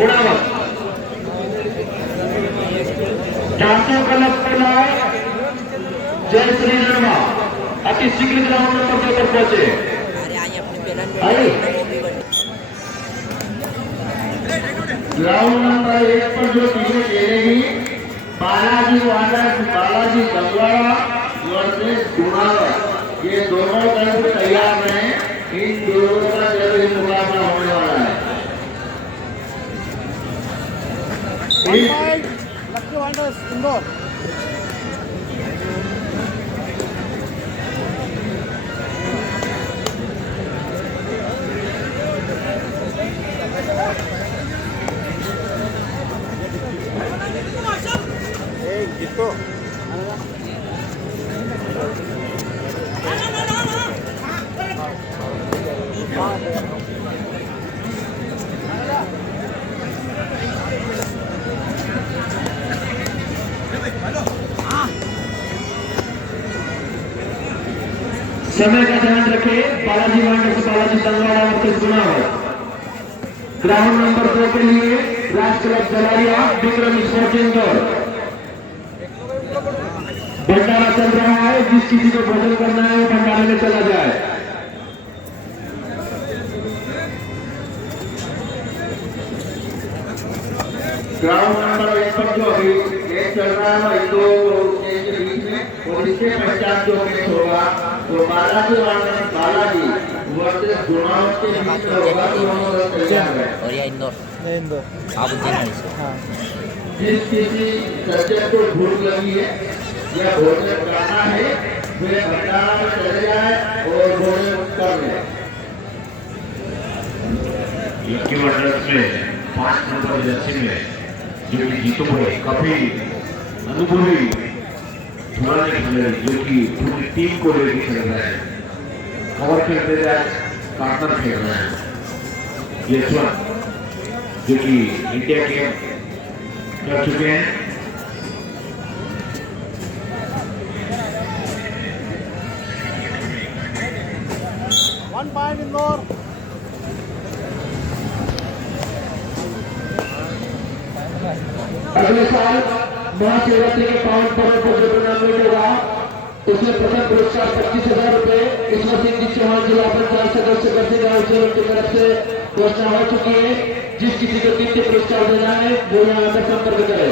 गुणावत 400 कलम पहला जय श्री रणवा अति शीघ्र ग्राउंड नंबर 2 पर पहुंचे। ग्राउंड नंबर 1 पर जो टीमें खेलेगी बालाजी गंगवाड़ा वर्सेस गुणावत, ये दोनों दल तैयार हैं। इन दोनों का जल्द मुकाबला होने वाला है। लक्की वांडर्स इंदौर gitu समय का ध्यान रखें। बालाजी वांडर से Balaji Tangwada versus Gunawat. Ground number 2 के लिए राज क्लब जलारिया विक्रम स्पोर्ट्स इंदौर। भंडारा चल रहा है, जिस किसी को भोजन करना है वो भंडारे में चला जाए। ग्राउंड नंबर 1 पर जो अभी मैच चल रहा है इन दो स्टेज के बीच में, और इसके पश्चात जो मैच होगा वो बालाजी वर्सेस गुणावत के बीच में होगा। दोनों तैयार है। और ये इंदौर हाँ जिस किसी सब्जेक्ट को भूख लगी है या भोजन करना है वे भंडारा में चले जाए और भोजन कर ले। लक्की वांडर्स में 5 नंबर जर्सी में जो कि जीतो हुए काफी अनुभवी पुराने खिलाड़ी जो कि पूरी टीम को लेकर खेल रहे हैं, कवर खेलते जाए, पार्टनर खेल रहे हैं। यशवंत जो कि इंडिया के कर चुके हैं। वन पॉइंट इंदौर अगले साल महाशिवरात्रि के पावन पर्व पर जो टूर्नामेंट होगा उसमें प्रथम पुरस्कार 25,000 रुपए ईश्वर सिंह जी चौहान जिला पंचायत सदस्य गढ़ी गांव चरण की तरफ से घोषणा हो चुकी है। जिस किसी को तीसरे पुरस्कार देना है वो यहाँ आकर संपर्क करे।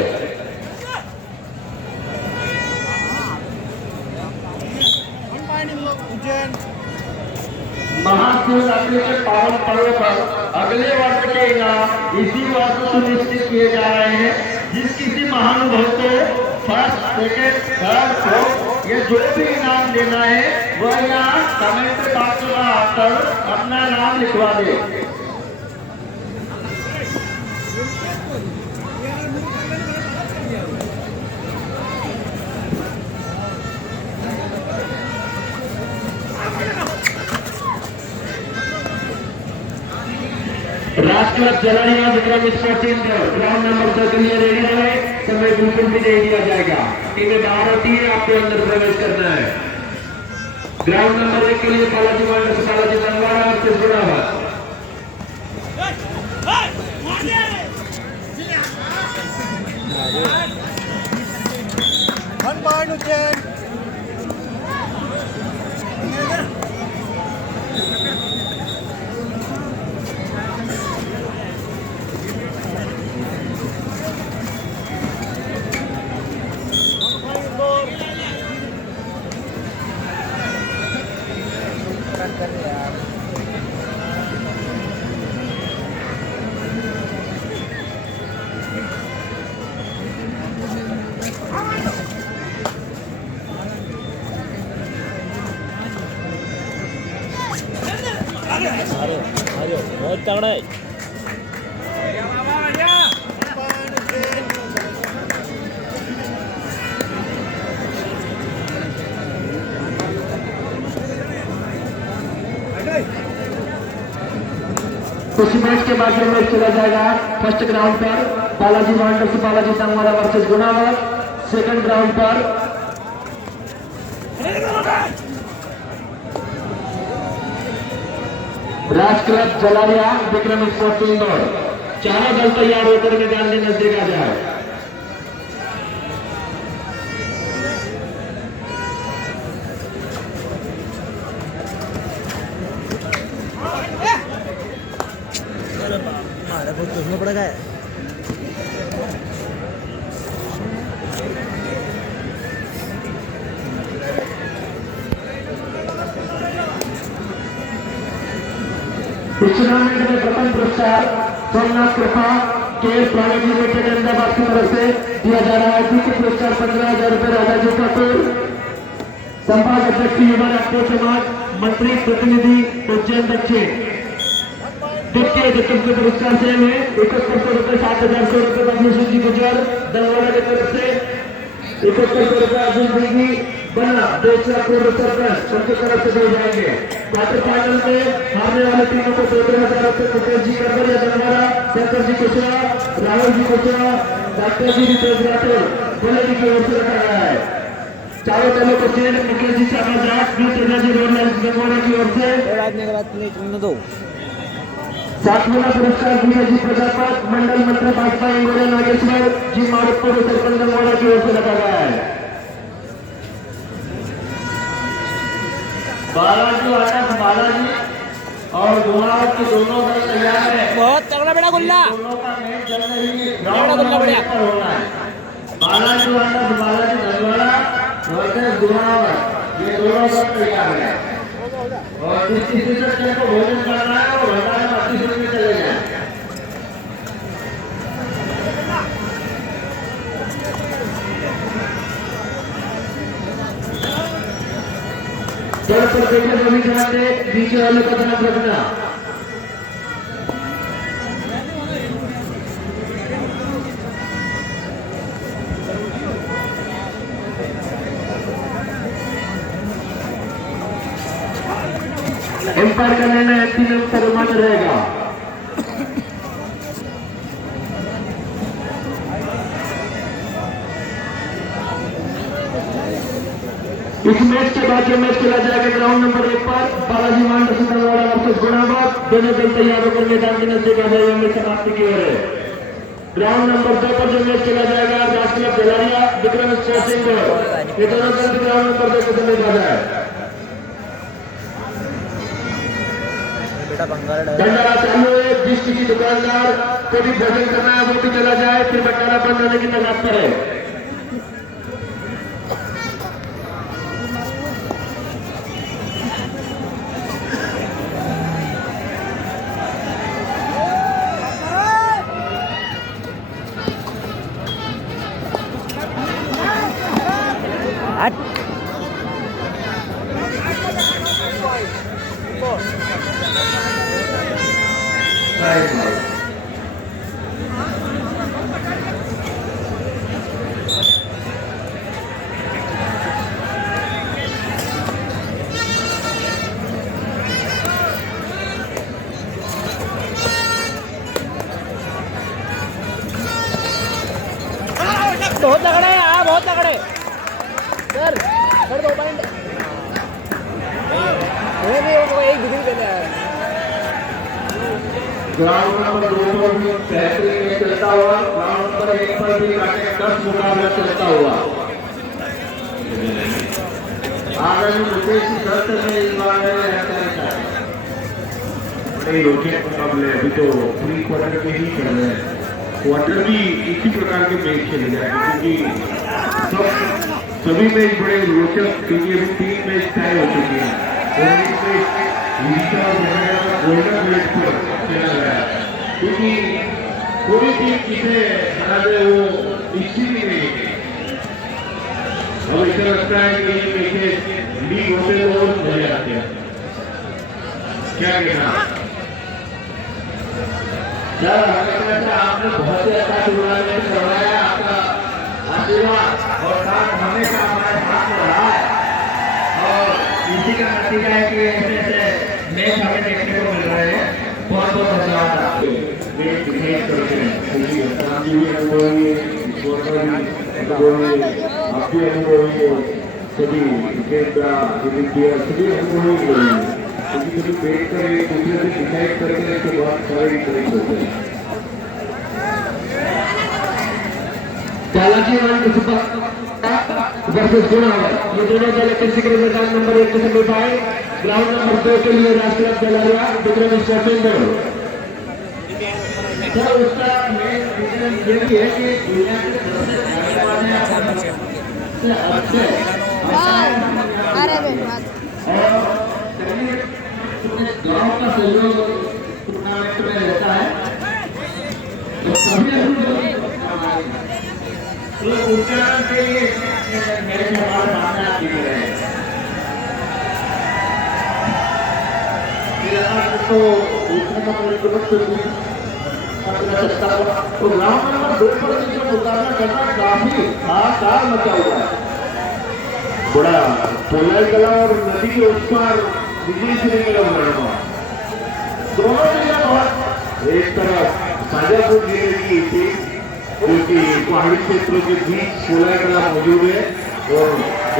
उज्जैन महाशिवरात्रि के पावन पर्व पर अगले वर्ष के इनाम इसी वर्ष सुनिश्चित किए जा रहे हैं। जिस किसी महानुभव को फर्स्ट सेकेंड थर्ड फोर्थ ये जो भी इनाम देना है वह यहाँ कमेंट बॉक्स में आकर अपना नाम लिखवा दे। Raj club Jalaria Vikram sports Indore ground number 2 के लिए रेडी रहे। समय बिल्कुल भी नहीं दिया जाएगा। टीमें बाहर होती है, आपको अंदर प्रवेश करना है। ग्राउंड नंबर 1 के लिए Balaji Wander Balaji Tangwada versus Gunawat. One point Ujjain बहुत तगड़ा है। कुछ मैच के बाद मैच चला जाएगा। फर्स्ट ग्राउंड पर बालाजी वांडर से Balaji Tangwada versus Gunawat. Second ground पर राज क्लब जलारिया विक्रम स्पोर्ट्स इंदौर। चारों दल तैयार होकर मैदान के नजदीक आ जाए। हमारा बहुत सोचना पड़ेगा। इस टूर्नामेंट में प्रथम पुरस्कार सोमनाथ कृपा के प्राइवेट लिमिटेड अहमदाबाद की तरफ से दिया जा रहा है। द्वितीय पुरस्कार 15,000 रुपए राजाजी ठाकुर, संभाग अध्यक्ष युवा राष्ट्रीय समाज, मंत्री प्रतिनिधि उज्जैन दक्षिण। द्वितीय चतुर्थ पुरस्कार से में 7100 रुपए, 7,100 रुपए पद्मश्री जी गुजर दलवाड़ा की तरफ से, 7100 रुपए अर्जुन सिंह जी बना दूसरा पूर्व सरपंच उनकी तरफ से दिए जाएंगे। क्वार्टर फाइनल में हारने वाले टीमों को 15,000 रुपए मुकेश जी करबरिया दलवाड़ा, शंकर जी कुशवाहा, राहुल जी कुशवाहा, डॉक्टर जी रितेश राठौर बोलेगी की ओर से रखा गया है। चारों दलों को chair Mukesh ji शाहबाजाद, B Teja ji road दलवाड़ा की ओर से। आदमी के बाद प्लेट न दो। सातवां पुरस्कार जी प्रजापत, मंडल मंत्री भाजपा इंगोरे नागेश्वर जी मारुपुर सरपंच दलवाड़ा की ओर से रखा गया है। बालाजी और गुनावत के दोनों दल तैयार है। बहुत तगड़ा बड़ा गुल्ला, दोनों का मैच जल्द ही बड़ा गुल्ला बढ़िया होना है। बालाजी दलवाड़ा वर्सेस गुनावत, ये दोनों दल तैयार है और जिस किसी को भोजन करना है वो घंटा में 25 रुपये चले जाए। जब पर देखे सभी ध्यान दे, नीचे वाले का ध्यान रखना। एम्पायर का निर्णय 3 अंक पर मान्य रहेगा। इस मैच के बाद जो मैच खेला जाएगा ग्राउंड नंबर 1 पर बालाजी मांडर दलवाड़ा वर्सेस गुनावत, दोनों दल तैयार होकर मैदान के नजदीक आ जाएगा। मैच समाप्ति की ओर है। ग्राउंड नंबर 2 पर जो मैच खेला जाएगा राज क्लब जलारिया विक्रम स्पोर्टिंग, ये दोनों दल ग्राउंड नंबर 2 के समेत आ जाए। भंडारा चालू है, जिस किसी दुकानदार को भी भोजन करना है वो भी चला जाए, फिर भंडारा बंद होने की तलाश पर है। बहुत तगड़े हैं, हाँ बहुत तगड़े सर। सर 2 पॉइंट वो एक डिग्री पे है। ग्राउंड नंबर 2 पर भी बेहतरीन मैच चलता हुआ, ग्राउंड नंबर 1 पर भी 10 मुकाबला चलता हुआ। आगामी मुकेश की शर्त में इस बार बड़े रोचक मुकाबले अभी तो प्री क्वार्टर के ही चल रहे हैं। क्वार्टर भी इसी प्रकार के मैच खेले जाएंगे क्योंकि सभी मैच बड़े रोचक, क्योंकि अभी 3 मैच तय हो चुके हैं और एक मैच गोल्डन मैच पर खेला गया है क्योंकि कोई टीम किसे हरा दे वो निश्चित ही नहीं है। अब ऐसा लगता है कि ये मैचेस लीग होते तो और मजे आते हैं। क्या कहना सर? आपने बहुत ही अच्छा टूर्नामेंट करवाया, आपका आशीर्वाद और साथ हमेशा हमारे साथ में रहा है और इसी का नतीजा है कि ऐसे मैच हमें देखने को मिल रहे हैं। बहुत बहुत धन्यवाद आपको। आपके अनुभवी सभी सभी अनुभवी, क्योंकि कभी पेट कर एक दूसरे से डिसाइड करके इसके बहुत सारे तरीके होते हैं। बालाजी वर्सेस गुणावर, ये दोनों दल किसी के मैदान नंबर 1 के सेमीफाइनल ग्राउंड नंबर 2 के लिए राष्ट्रीय खिलाड़िया विक्रम स्टार्टिंग में। सर उसका मेन रीजन ये भी है कि दुनिया के सबसे अच्छे अरे बेटा और गांव का सहयोग टूर्नामेंट में रहता है, तो सभी लोग उच्चारण के लिए मेरे हमारे सामने आप दिख रहे हैं। तो दूसरे का तो ग्राउंड नंबर 2 पर जो मुकाबला करना काफी हाहाकार मचा हुआ है। बड़ा पोलाई कला और नदी के उस पार विजय श्री का लड़वा दोनों जगह बहुत एक तरफ शाजापुर जिले की टीम जो कि पहाड़ी क्षेत्रों के बीच पोलाई कला मौजूद है, और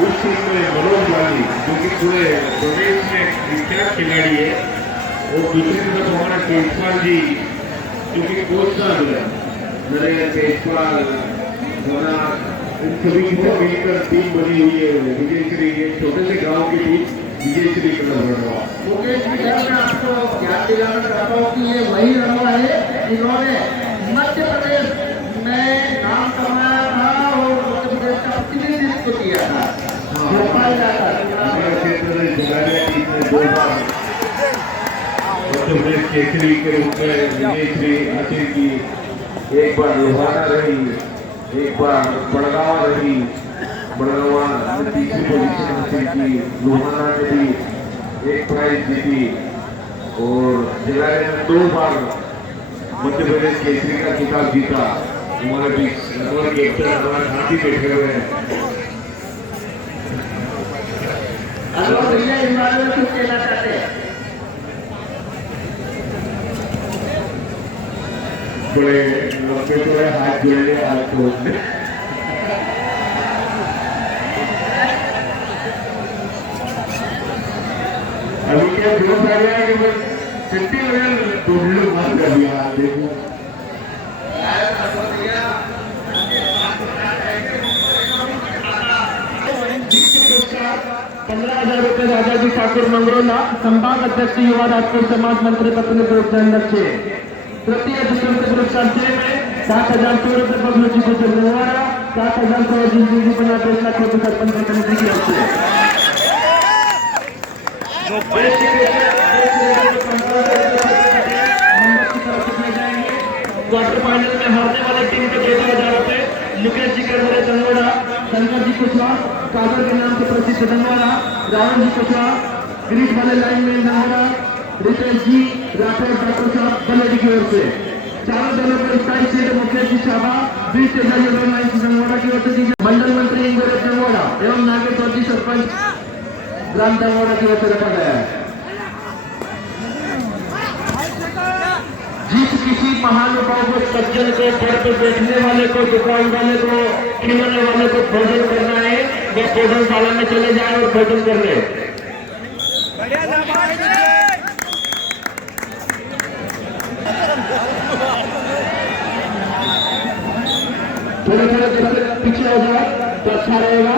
उस टीम में मनोज वाली जो कि पूरे प्रदेश में विख्यात खिलाड़ी है, और दूसरी तरफ हमारा तेजपाल जी जो कि कोच साहब है, नरेंद्र तेजपाल होना, इन सभी को मिलकर टीम बनी हुई है विजय श्री के छोटे से गांव की टीम विजय श्री का लड़वा। मुकेश जी मैं आपको याद दिलाना चाहता हूँ कि ये वही लड़वा है जिन्होंने मध्य प्रदेश में नाम कमाया था और मध्य प्रदेश का प्रतिनिधित्व किया था। भोपाल जाकर हमारे क्षेत्र में जगारिया टीम ने 2 बार मध्य प्रदेश केसरी के रूप में विजय श्री हासिल की। एक बार लोहाना रही, एक बार बड़गावा रही, बड़गावा ने तीसरी पोजीशन हासिल की, लोहाना ने भी 1 प्राइज जीती, और जगारिया ने 2 बार मध्य प्रदेश केसरी का खिताब जीता। हमारे बीच हमारे कैप्टन हमारे साथी बैठे हुए हैं। अगर भैया इस बारे में कुछ कहना चाहते हैं? बड़े लंबे चौड़े हाथ जोड़े हाथ छोड़ने अभी क्या जोश आ गया कि मैं चिट्ठी लगा टोटली बंद कर दिया। देखो पुरस्कार 15,000 रुपये राजाजी ठाकुर मंगरोला, संभाग अध्यक्ष युवा राजपूत समाज मंत्री पत्नी प्रोत्साहन लक्ष्य। तृतीय द्वितीय पुरस्कार में 7,100 रुपये बबलू को जलवाड़ा, 7,100 जिंदगी बना फैसला छोटे सरपंच समिति की ओर से। क्वार्टर फाइनल में हारने वाले टीम को 13,000 रुपये मुकेश जी करवरे दंगोड़ा, शंकर जी कुशवाहा कागज के नाम से प्रसिद्ध दंगोड़ा, रावण जी कुशवाहा ग्रीस वाले लाइन में दंगोड़ा, रितेश जी राठौर डॉक्टर साहब बलेडी की ओर से। चारों दलों को स्थायी सीट मुकेश जी शाबा 20,000 लाइन से दंगोड़ा की ओर से दी। मंडल मंत्री इंगोरे दंगोड़ा एवं नागेश्वर जी सरपंच ग्राम दंगोड़ा की ओर से रखा गया है। जिस किसी महानुभाव को, सज्जन को, घर पे बैठने वाले को, दुकान वाले को, खिलौने वाले को भोजन करना है, वह भोजनशाला में चले जाए और भोजन कर ले। थोड़े थोड़े पीछे हो जाए तो अच्छा रहेगा।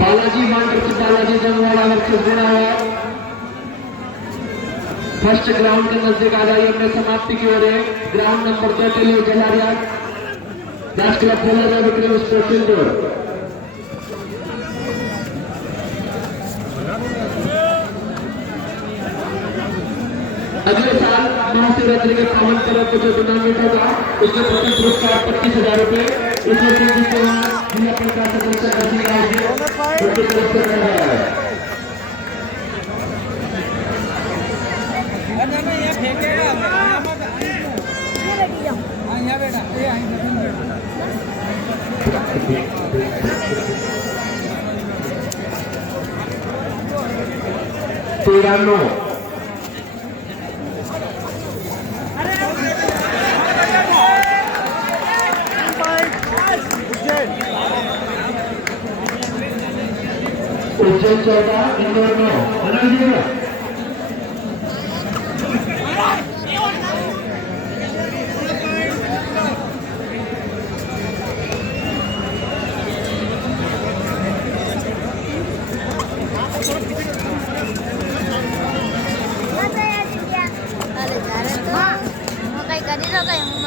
Balaji Balaji Jangwada versus Gunawar, first ground के नजदीक आ जाइए, अपने समाप्ति की ओर है। ग्राउंड नंबर 2 के लिए जलारिया दास क्लब खेला विक्रम स्पोर्ट्स इंडोर। अगले साल महाशिवरात्रि के पावन पर्व को जो टूर्नामेंट होगा उसके प्रथम पुरस्कार 25,000 रुपये इसमें जिला प्रशासन उनकी तरफ से कर रहा है। तिरानो उज्जैन 14 इंदौर 9 बना दीजिएगा।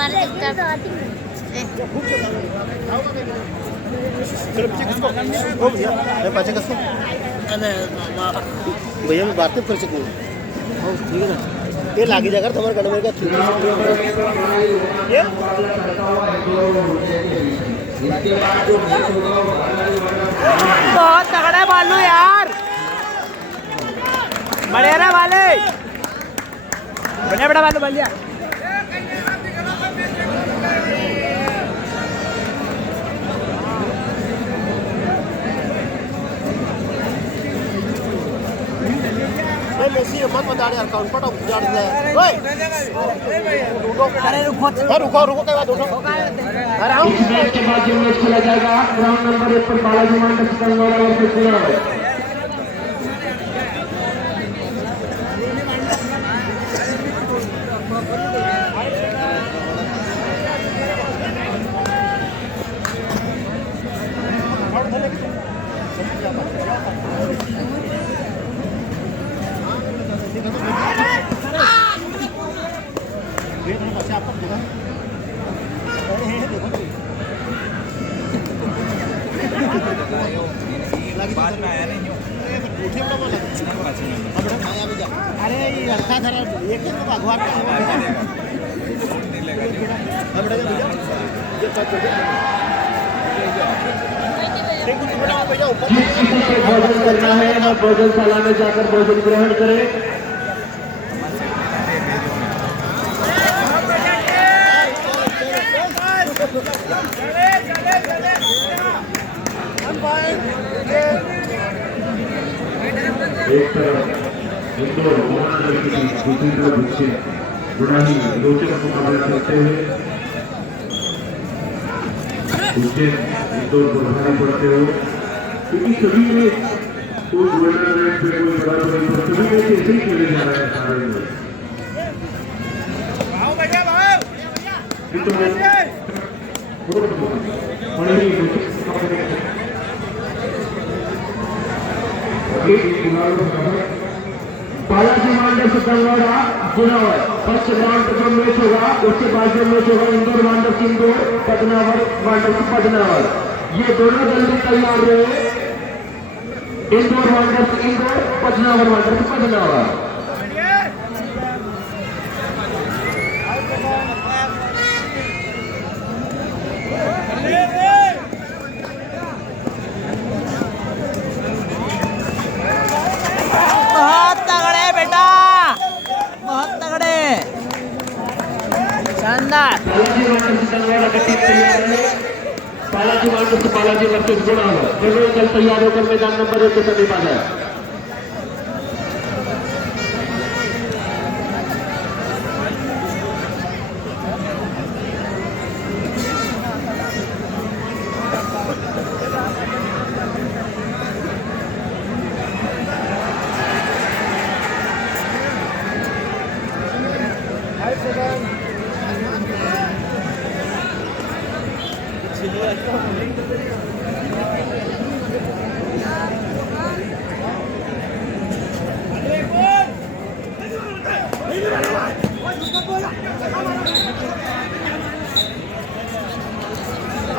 हमारे चुपचाप चलो पीछे किसको हो भैया मैं पाचे किसको भैया मैं बात कर सकूँ हो ठीक है ना ये लागी जाकर तुम्हारे गण में का ये बहुत तगड़ा है बालू यार, बढ़िया ना वाले, बढ़िया बड़ा बालू बढ़िया। मेसी मत बता यार काउंट पटा उजाड़ दे ओए अरे रुको रुको क्या बात उठो अरे आओ इस मैच के बाद जो मैच खेला जाएगा ग्राउंड नंबर 1 पर बालाजी मांडा सिकंदरा वर्सेस गुजरात। बाद में आया नहीं अरे ये अच्छा था एक दिन को भगवान का जिस किसी को भोजन करना है वह भोजनशाला में जाकर भोजन ग्रहण करे। एक तरफ इंदौर महानगर की दूसरी तरफ बच्चे बड़ा ही रोचक मुकाबला करते हुए उज्जैन इंदौर को भारी पड़ते हो, क्योंकि सभी में कोई टूर्नामेंट पे कोई बड़ा नहीं पर सभी में ऐसे ही खेले जा रहे हैं सारे में। बालाजी मांडा सिकंदरा गुनावर फर्स्ट राउंड का मैच होगा, उसके बाद जो मैच होगा इंदौर वांडर्स इंदौर, पदनावर वांडर्स पदनावर। ये दोनों दल भी तैयार रहे, इंदौर वांडर्स इंदौर, पदनावर वांडर्स पदनावर। बहुत तगड़े बेटा, बहुत तगड़े, शानदार। बालाजी वांडर्स सिकंदरा का टीम तैयार है, बालाजी वांडर्स बालाजी वर्सेस गुनावर। दोनों दल तैयार होकर मैदान नंबर 1 के समीप आ जाए।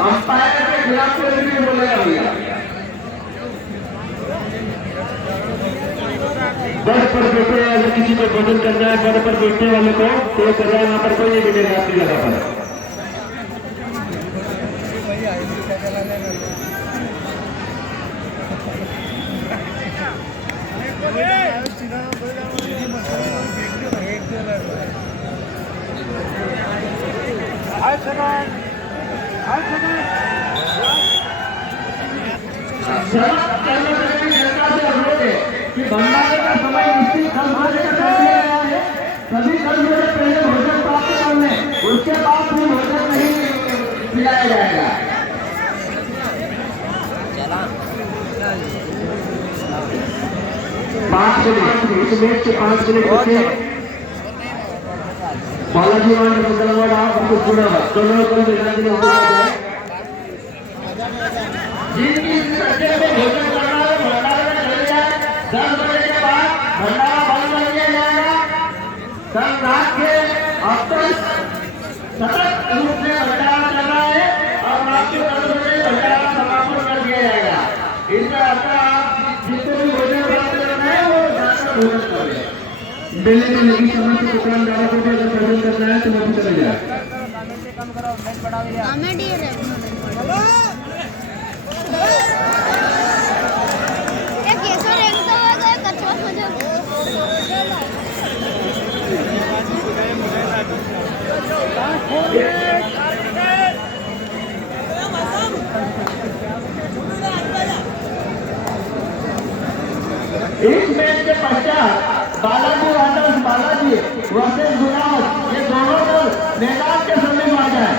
अंपायर के खिलाफ कोई नहीं बोलेगा भैया। बेड पर बैठे अगर किसी को भोजन करना है, बेड पर बैठने वाले को तो कर रहा है, वहां पर कोई नहीं मिलेगा आपकी जगह पर। कि भंडारे का समय निश्चित खर्च कर दिया गया है, सभी कर्मियों से पहले भोजन प्राप्त कर लें, उसके बाद भी भोजन नहीं खिलाया जाएगा। पाँच मिनट इस मैच के 5 मिनट बचे। बालाजी वांडर्स सिकंदरा वर्सेस गुनावर, दोनों को मैदान में उतारा जाए। जिनकी सच्चे में भोजन करना है भंडारे में चले जाए। 10 बजे के बाद भंडारा बंद कर दिया जाएगा। कल रात के अब तक सतत रूप से बरकरार चल रहा है और आपके तंत्र में बरकरार समापन कर दिया जाएगा। इसका अर्थ आप जिसको भी भोजन प्राप्त करना है वो जाकर भोजन कर ले। मेले में लगी समस्त दुकानदारों को भी अगर भोजन करना है तो वो भी कर जाए। कॉमेडी है ये केसर एक तो है कचवा मजा इस मैच के पश्चात बालाजी वाटर्स बालाजी वर्सेस गुलाब ये दोनों दल मैदान के समीप आ जाए।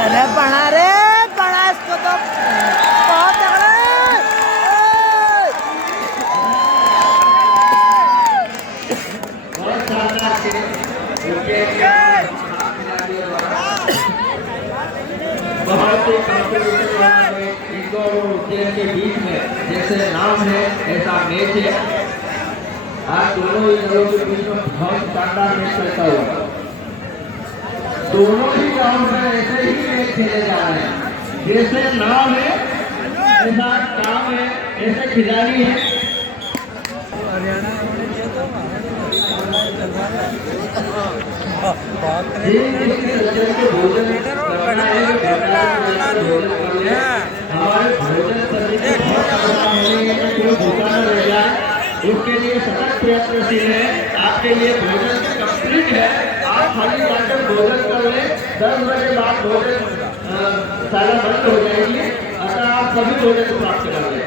अरे बना इसको तो बहुत तगड़ा है। बहुत शानदार बहुत ही काफी इनको के बीच में जैसे नाम है ऐसा मैच है। आज दोनों ही दलों के बीच में बहुत शानदार मैच चलता हुआ दोनों ही ग्राउंड में ऐसे ही मैच खेले जा रहे हैं। जैसे नाम है ऐसा काम है ऐसे खिलाड़ी है। उसके लिए सतत प्रयत्नशील है। आपके लिए भोजन कंप्लीट है। आप खाली जाकर भोजन कर ले। 10 बजे बाद भोजन सारा बंद हो जाएगी। अतः आप सभी भोजन को प्राप्त कर ले।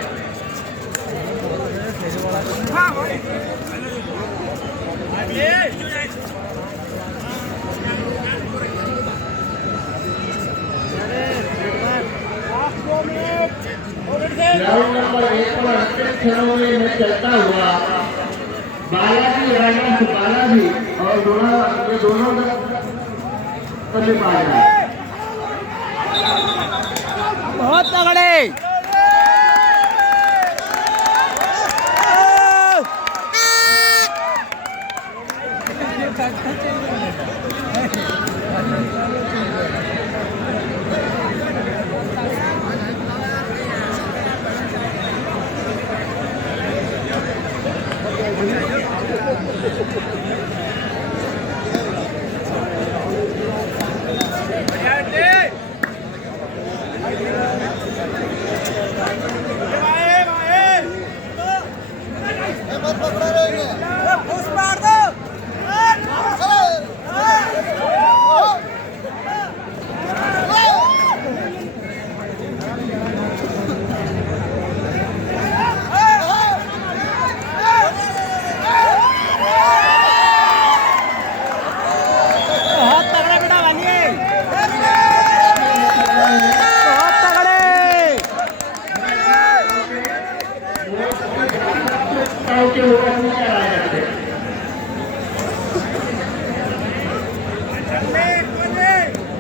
ग्राउंड नंबर 1 पर अंतिम क्षणों में मैच चलता हुआ बालाजी राइडर्स बालाजी और दोनों करने पा रहे हैं। बहुत तगड़े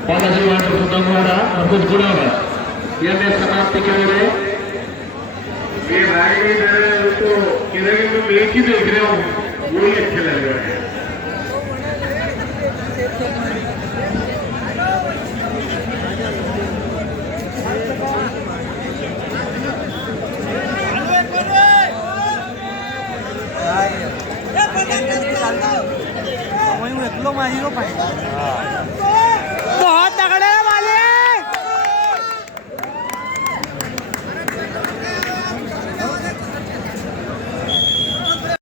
बालाजी वाटर सुंदरवाड़ा और कुछ गुणावर यह मैच समाप्ति के लिए ये भाई भी मेरे तो किधर भी मैच ही देख रहे हो वही अच्छे लग रहे हैं। वही एकलो माझी नो पाहिजे